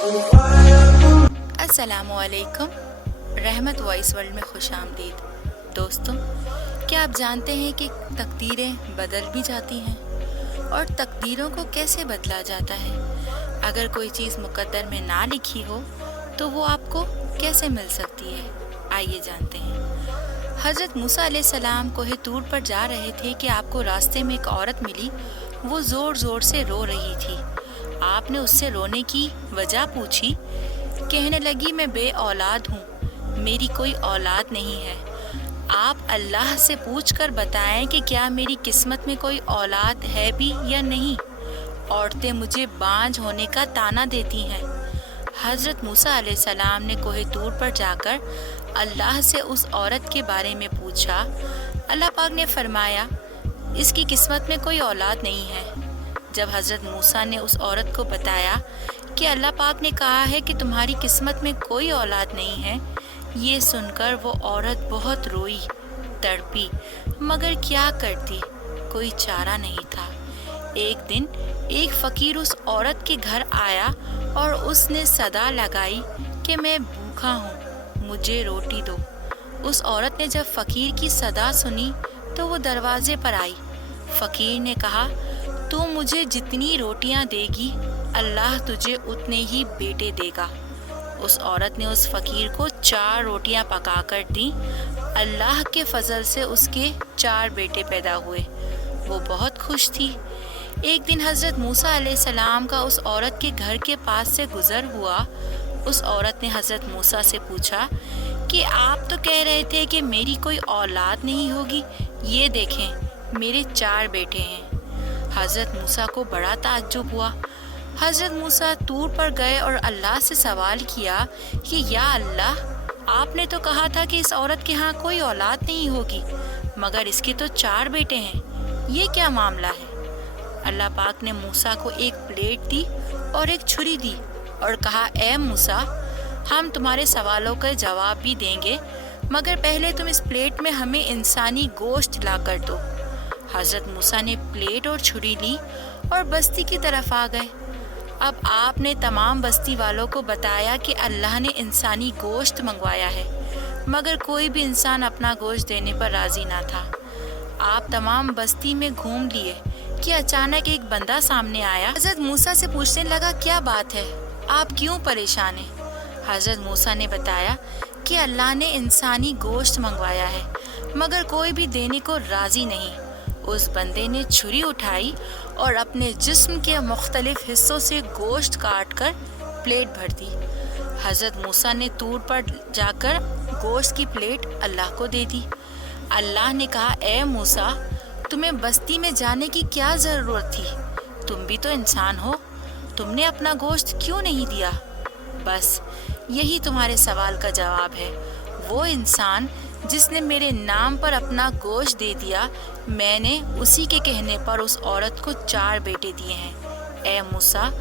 अस्सलामुअलैकुम। रहमत voice world में खुश आमदीद। दोस्तों, क्या आप जानते हैं कि तकदीरें बदल भी जाती हैं और तकदीरों को कैसे बदला जाता है? अगर कोई चीज़ मुकद्दर में ना लिखी हो तो वो आपको कैसे मिल सकती है? आइए जानते हैं। हज़रत मूसा अलैहिस्सलाम कोहे तूर पर जा रहे थे कि आपको रास्ते में एक औरत मिली। वो ज़ोर ज़ोर से रो रही थी। आपने उससे रोने की वजह पूछी। कहने लगी, मैं बे औलाद हूँ, मेरी कोई औलाद नहीं है। आप अल्लाह से पूछ कर बताएं कि क्या मेरी किस्मत में कोई औलाद है भी या नहीं। औरतें मुझे बांझ होने का ताना देती हैं। हज़रत मूसा अलैहिस्सलाम ने कोहे तूर पर जाकर अल्लाह से उस औरत के बारे में पूछा। अल्लाह पाक ने फरमाया, इसकी किस्मत में कोई औलाद नहीं है। जब हज़रत मूसा ने उस औरत को बताया कि अल्लाह पाक ने कहा है कि तुम्हारी किस्मत में कोई औलाद नहीं है, ये सुनकर वो औरत बहुत रोई, तड़पी, मगर क्या करती, कोई चारा नहीं था। एक दिन एक फ़कीर उस औरत के घर आया और उसने सदा लगाई कि मैं भूखा हूँ, मुझे रोटी दो। उस औरत ने जब फ़कीर की सदा सुनी तो वो दरवाजे पर आई। फ़कीर ने कहा, तू मुझे जितनी रोटियां देगी अल्लाह तुझे उतने ही बेटे देगा। उस औरत ने उस फ़कीर को 4 रोटियां पकाकर दी। अल्लाह के फजल से उसके 4 बेटे पैदा हुए। वो बहुत खुश थी। एक दिन हज़रत मूसा अलैहिस्सलाम का उस औरत के घर के पास से गुज़र हुआ। उस औरत ने हज़रत मूसा से पूछा कि आप तो कह रहे थे कि मेरी कोई औलाद नहीं होगी, ये देखें मेरे 4 बेटे हैं। हज़रत मूसा को बड़ा ताज्जुब हुआ। हज़रत मूसा तूर पर गए और अल्लाह से सवाल किया कि या अल्लाह, आपने तो कहा था कि इस औरत के यहाँ कोई औलाद नहीं होगी, मगर इसके तो 4 बेटे हैं, ये क्या मामला है? अल्लाह पाक ने मूसा को एक प्लेट दी और एक छुरी दी और कहा, ए मूसा, हम तुम्हारे सवालों का जवाब भी देंगे, मगर पहले तुम इस प्लेट में हमें इंसानी गोश्त ला कर दो। हज़रत मूसा ने प्लेट और छुरी ली और बस्ती की तरफ आ गए। अब आपने तमाम बस्ती वालों को बताया कि अल्लाह ने इंसानी गोश्त मंगवाया है, मगर कोई भी इंसान अपना गोश्त देने पर राज़ी ना था। आप तमाम बस्ती में घूम लिए कि अचानक एक बंदा सामने आया। हज़रत मूसा से पूछने लगा, क्या बात है, आप क्यों परेशान हैं? हज़रत मूसा ने बताया कि अल्लाह ने इंसानी गोश्त मंगवाया है, मगर कोई भी देने को राज़ी नहीं। उस बंदे ने छुरी उठाई और अपने जिस्म के मुख्तलिफ हिस्सों से गोश्त काट कर प्लेट भर दी। हज़रत मूसा ने तूर पर जाकर गोश्त की प्लेट अल्लाह को दे दी। अल्लाह ने कहा, ए मूसा, तुम्हें बस्ती में जाने की क्या ज़रूरत थी? तुम भी तो इंसान हो, तुमने अपना गोश्त क्यों नहीं दिया? बस यही तुम्हारे सवाल का जवाब है। वो इंसान जिसने मेरे नाम पर अपना गोश्त दे दिया, मैंने उसी के कहने पर उस औरत को 4 बेटे दिए हैं। ए मूसा,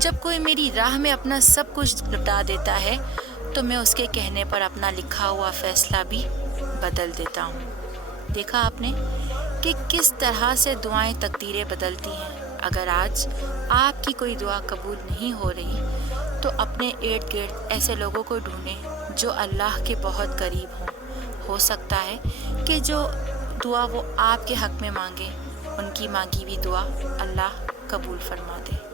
जब कोई मेरी राह में अपना सब कुछ लुटा देता है तो मैं उसके कहने पर अपना लिखा हुआ फैसला भी बदल देता हूँ। देखा आपने कि किस तरह से दुआएं तकदीरें बदलती हैं। अगर आज आपकी कोई दुआ कबूल नहीं हो रही तो अपने इर्द गिर्द ऐसे लोगों को ढूंढें जो अल्लाह के बहुत करीब हों। हो सकता है कि जो दुआ वो आपके हक में मांगे, उनकी मांगी हुई दुआ अल्लाह कबूल फरमा दे।